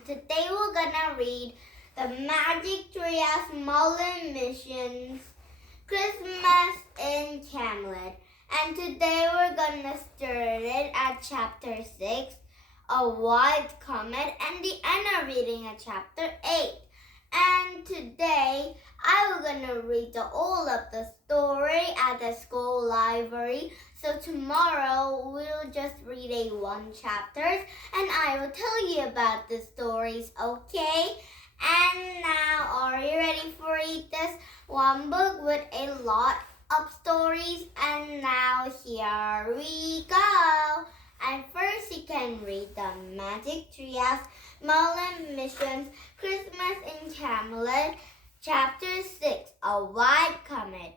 and today we're gonna read the Magic Trias Merlin Missions Christmas in Camelot. And today we're gonna start it at chapter 6, A White Comet, and the end of reading at chapter 8. And today I was gonna read all of the story at the school library. So tomorrow we'll just read one chapters and I will tell you about the stories, okay? And now, are you ready for read this one book with a lot of stories? And now here we go. And first you can read the Magic Trias Merlin Missions Christmas in Camelot, Chapter 6, A White Comet.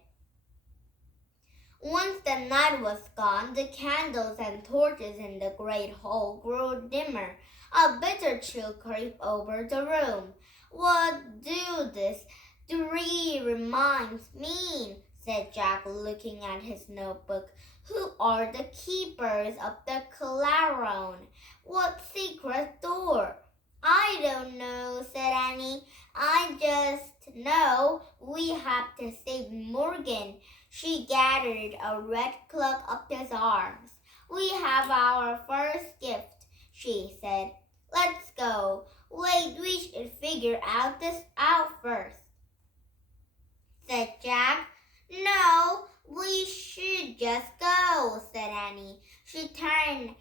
Once the night was gone, the candles and torches in the great hall grew dimmer. A bitter chill crept over the room. "What do these 3 reminds mean?" said Jack, looking at his notebook. "Who are the keepers of the clarion? What secret door?" "I don't know," said Annie. "I just know we have to save Morgan." She gathered a red cloak up his arms. "We have our first gift," she said. "Let's go. Wait, we should figure this out first," said Jack. "No, we should just go," said Annie. She turned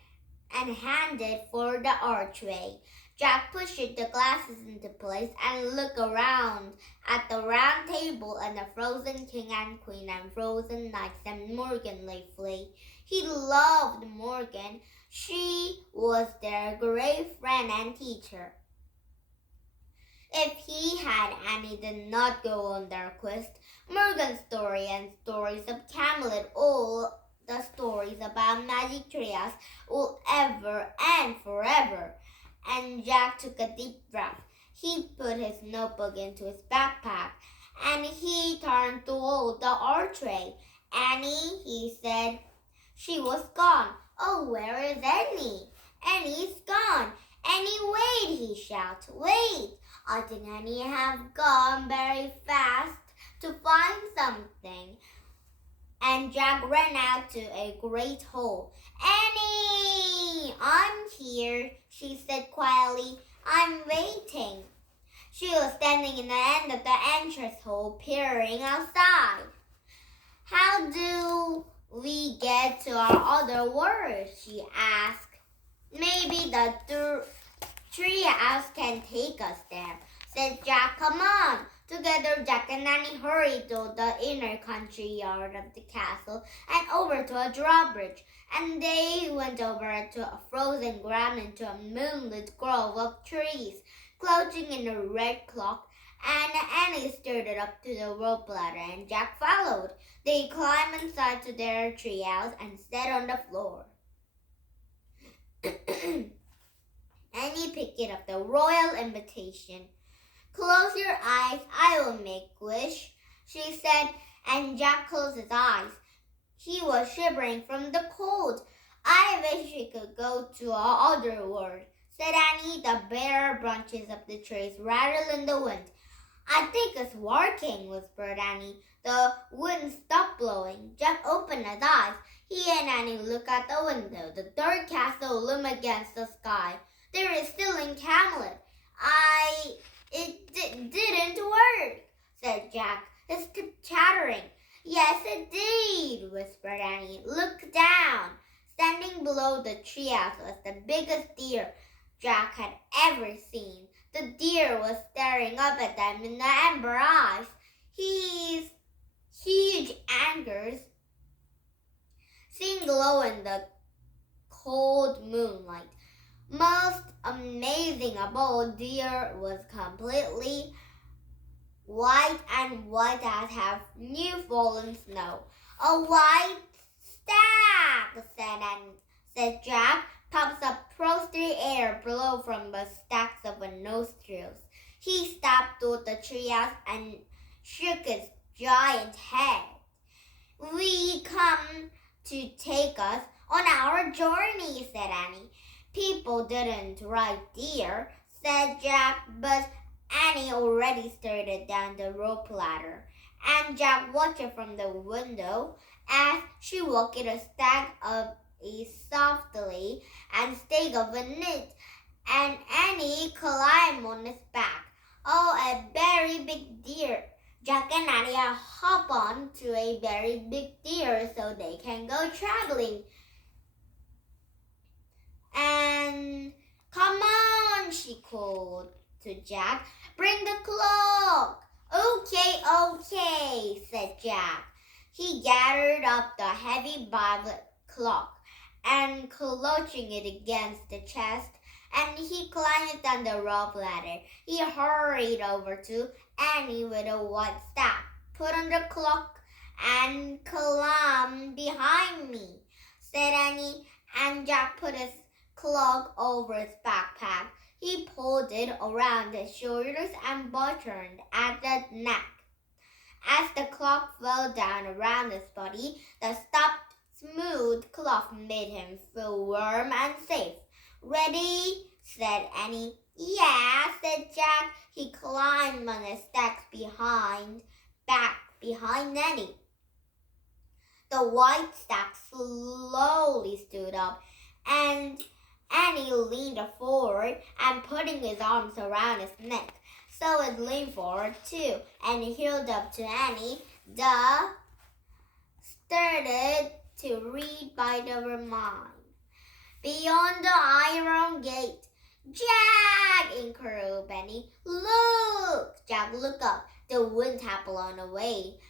and handed for the archway. Jack pushed the glasses into place and looked around at the round table and the frozen king and queen and frozen knights and Morgan Lively. He loved Morgan. She was their great friend and teacher. If he and Annie did not go on their quest, Morgan's story and stories of Camelot, all the stories about Magic Trias, will ever and forever. And Jack took a deep breath. He put his notebook into his backpack, and he turned toward the archway. "Annie," he said. She was gone. "Oh, where is Annie?" "Annie's gone." "Annie, wait," he shouted. "Wait. I think Annie have gone very fast to find something." And Jack ran out to a great hall. "Annie, I'm here," she said quietly. "I'm waiting." She was standing in the end of the entrance hall, peering outside. "How do we get to our other world?" she asked. "Maybe the treehouse can take us there," said Jack. "Come on." Together, Jack and Annie hurried to the inner country yard of the castle and over to a drawbridge, and they went over to a frozen ground into a moonlit grove of trees, crouching in a red cloak, and Annie steered it up to the rope ladder, and Jack followed. They climbed inside to their treehouse and sat on the floor. Annie picked up the royal invitation. "Close your eyes, I will make wish," she said, and Jack closed his eyes. He was shivering from the cold. "I wish we could go to our other world," said Annie. The bare branches of the trees rattled in the wind. "I think it's working," whispered Annie. The wind stopped blowing. Jack opened his eyes. He and Annie looked out the window. The dark castle loomed against the sky. "They were still in Camelot." It didn't work," said Jack. "It's chattering." "Yes, it did," whispered Annie. "Look down." Standing below the treehouse was the biggest deer Jack had ever seen. The deer was staring up at them in the amber eyes. His huge antlers seemed glow in the cold moonlight. Most amazing of all, deer was completely white and white as have new fallen snow. "A white stag," said Jack. Puffs of frosty air blew from the stacks of nostrils. He stopped toward the treehouse and shook his giant head. "We come to take us on our journey," said Annie. "People didn't ride deer," said Jack, but Annie already started down the rope ladder, and Jack watched her from the window as she walked a stack of it softly and stayed up in it, and Annie climbed on his back. Oh, a very big deer. Jack and Annie hop on to a very big deer so they can go traveling. And come on, she called to Jack. Bring the clock. Okay, said Jack. He gathered up the heavy violet clock and clutching it against the chest, and he climbed down the rope ladder. He hurried over to Annie with a white staff. Put on the clock and climb behind me, said Annie, and Jack put his cloak over his backpack. He pulled it around his shoulders and buttoned at the neck. As the cloak fell down around his body, the stuffed, smooth cloth made him feel warm and safe. Ready? Said Annie. Yeah, said Jack. He climbed on the stacks back behind Annie. The white stack slowly stood up, and Annie leaned forward and putting his arms around his neck. So it leaned forward too, and he held up to Annie. Started to read by the remind. Beyond the iron gate. Jack! Encouraged Benny. Look! Jack looked up. The wind had blown away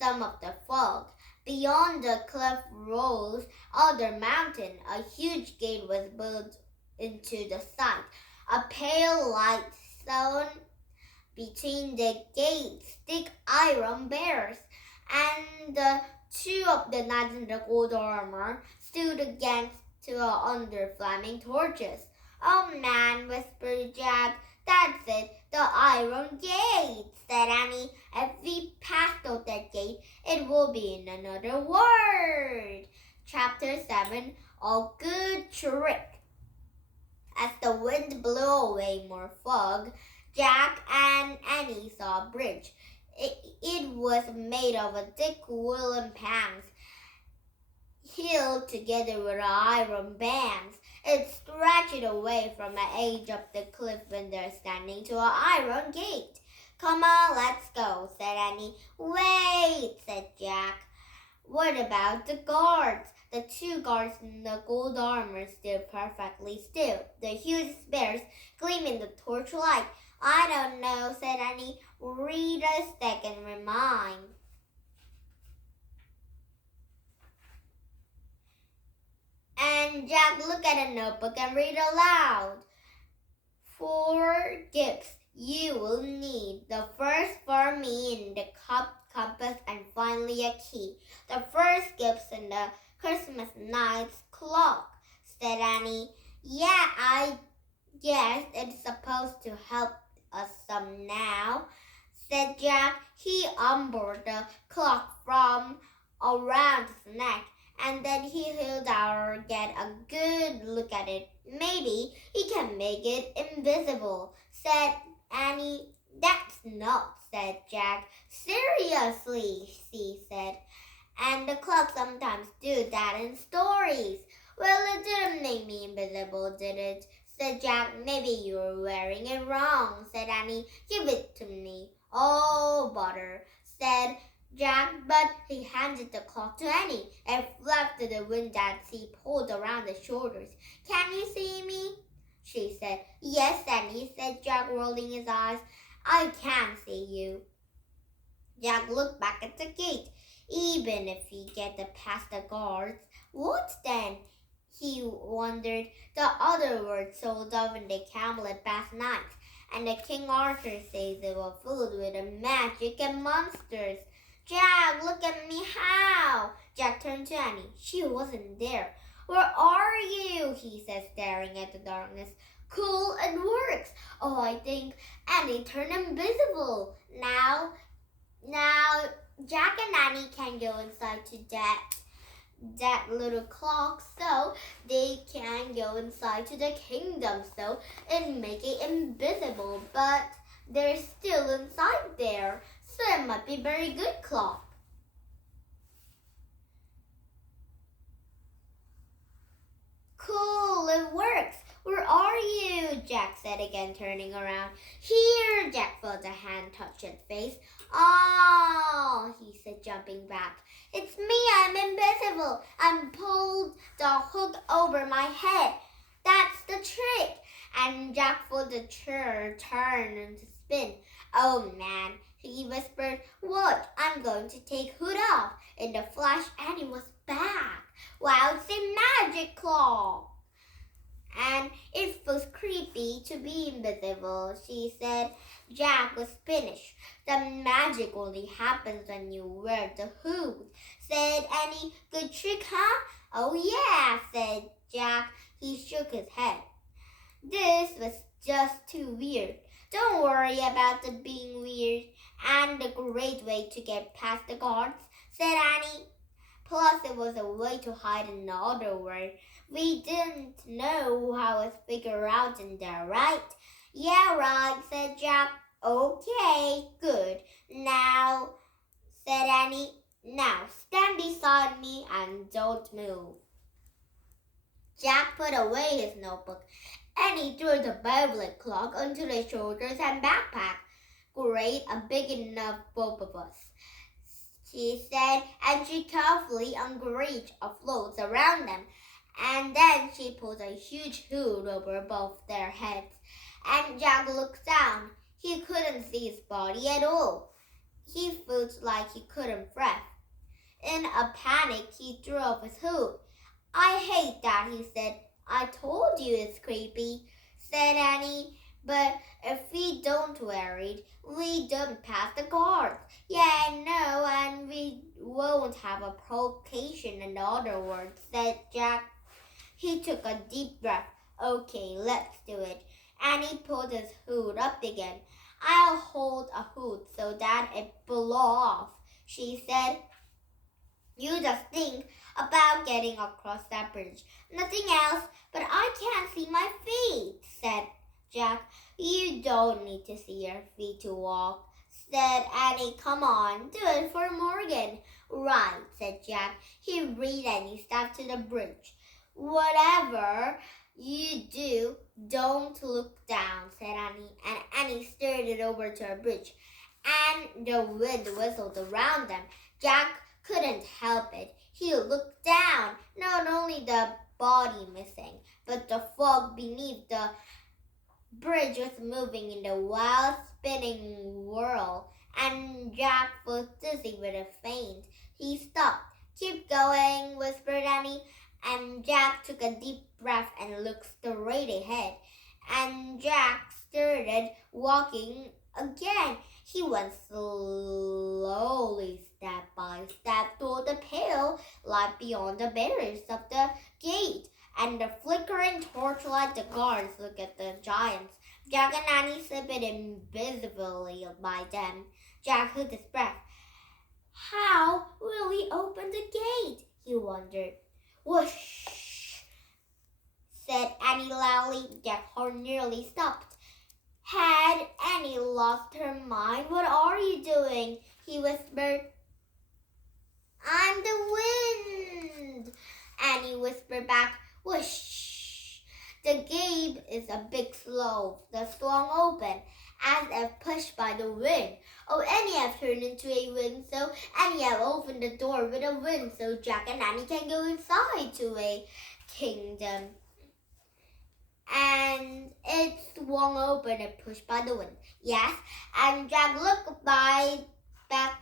some of the fog. Beyond the cliff rose other mountain. A huge gate was built into the side. A pale light shone between the gate's thick iron bars, and the two of the knights in the gold armor stood against under flaming torches. Oh man, whispered Jack. That's it, the iron gate, said Annie. If we pass out that gate, it will be in another world. Chapter 7, A Good Trick. As the wind blew away more fog, Jack and Annie saw a bridge. It was made of a thick woolen planks, held together with iron bands. It stretched away from the edge of the cliff when they're standing to an iron gate. Come on, let's go, said Annie. Wait, said Jack. What about the guards? The two guards in the gold armor stood perfectly still, the huge spears gleaming in the torchlight. I don't know, said Annie. Read a stick and remind. And Jack looked at a notebook and read aloud. 4 gifts you will need. The first for me in the compass, and finally a key. The first gift's in the Christmas night's clock, said Annie. Yeah, I guess it's supposed to help us some now, said Jack. He unbored the clock from around his neck, and then he held out to get a good look at it. Maybe he can make it invisible, said Annie. That's not, said Jack. Seriously, she said. And the clock sometimes do that in stories. Well, it didn't make me invisible, did it? Said Jack. Maybe you were wearing it wrong, said Annie. Give it to me. Oh, bother, said Jack, but he handed the clock to Annie and flapped to the wind that she pulled around his shoulders. Can you see me? She said. Yes, Annie, said Jack, rolling his eyes. I can see you. Jack looked back at the gate. Even if he get past the guards, what then? He wondered. The other words sold off in the Camelot past night, and the King Arthur says they were filled with magic and monsters. Jack, look at me, how? Jack turned to Annie. She wasn't there. Where are you? He said, staring at the darkness. Cool, it works. Oh, I think Annie turned invisible. Now, Jack and Annie can go inside to that little clock so they can go inside to the kingdom so and make it invisible, but they're still inside there, so it might be a very good clock. Cool, it works. Where are you? Jack said again, turning around. Here, Jack felt a hand touch his face. Oh, he said, jumping back. It's me, I'm invisible. I'm pulled the hook over my head. That's the trick. And Jack felt the chair turn and spin. Oh man, he whispered. What? I'm going to take hood off. In the flash, Annie was back. Wow, it's a magic clock. And it was creepy to be invisible, she said. Jack was finished. The magic only happens when you wear the hood, said Annie. Good trick, huh? Oh yeah, said Jack. He shook his head. This was just too weird. Don't worry about it being weird. And a great way to get past the guards, said Annie. Plus, it was a way to hide another word. We didn't know how to figure out in there, right? Yeah, right, said Jack. Okay, good. Now, said Annie, now stand beside me and don't move. Jack put away his notebook and he threw the Beverly clock onto his shoulders and backpack. Great, a big enough both of us, she said, and she carefully unreached a float around them. And then she put a huge hood over both their heads. And Jack looked down. He couldn't see his body at all. He felt like he couldn't breathe. In a panic, he threw off his hood. I hate that, he said. I told you it's creepy, said Annie. But if we don't wear it, we don't pass the guards. Yeah, I know, and we won't have a provocation, in other words, said Jack. He took a deep breath. Okay, let's do it. Annie pulled his hood up again. I'll hold a hood so that it blows off, she said. You just think about getting across that bridge. Nothing else, but I can't see my feet, said Jack. You don't need to see your feet to walk, said Annie. Come on, do it for Morgan. Right, said Jack. He reached and he stepped to the bridge. Whatever you do, don't look down, said Annie. And Annie steered it over to a bridge. And the wind whistled around them. Jack couldn't help it. He looked down. Not only the body missing, but the fog beneath the bridge was moving in the wild spinning whirl, and Jack was dizzy with a faint. He stopped. Keep going, whispered Annie, and Jack took a deep breath and looked straight ahead. And Jack started walking again. He went slowly, step by step, toward the pale light beyond the barriers of the gate. And the flickering torchlight, the guards looked at the giants. Jack and Annie slipped invisibly by them. Jack took his breath. How will we open the gate? He wondered. Whoosh, said Annie loudly. Jack nearly stopped. Had Annie lost her mind? What are you doing? He whispered. I'm the wind, Annie whispered back. Whoosh. The gate is a big slope that swung open as if pushed by the wind. Oh, Annie have turned into a wind, so Annie have opened the door with a wind, so Jack and Annie can go inside to a kingdom. And it swung open and pushed by the wind. Yes, and Jack looked back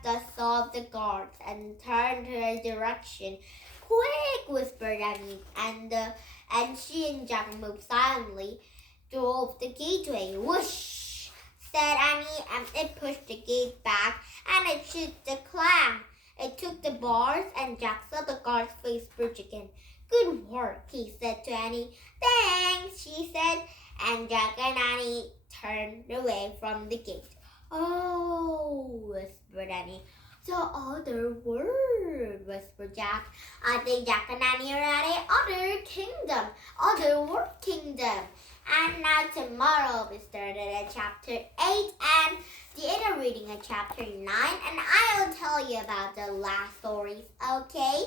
the saw of the guards and turned her direction. Quick, whispered Annie, and she and Jack moved silently toward the gateway. Whoosh, said Annie, and it pushed the gate back, and it shook the clang. It took the bars, and Jack saw the guard's face bridge again. Good work, he said to Annie. Thanks, she said, and Jack and Annie turned away from the gate. Oh, whispered Annie. The other world, whispered Jack. I think Jack and Annie are at a other kingdom, other world kingdom. And now tomorrow we started at chapter 8 and the other reading at chapter 9, and I will tell you about the last stories, okay?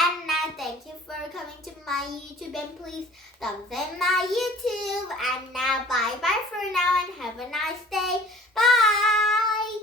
And now thank you for coming to my YouTube, and please thumbs in my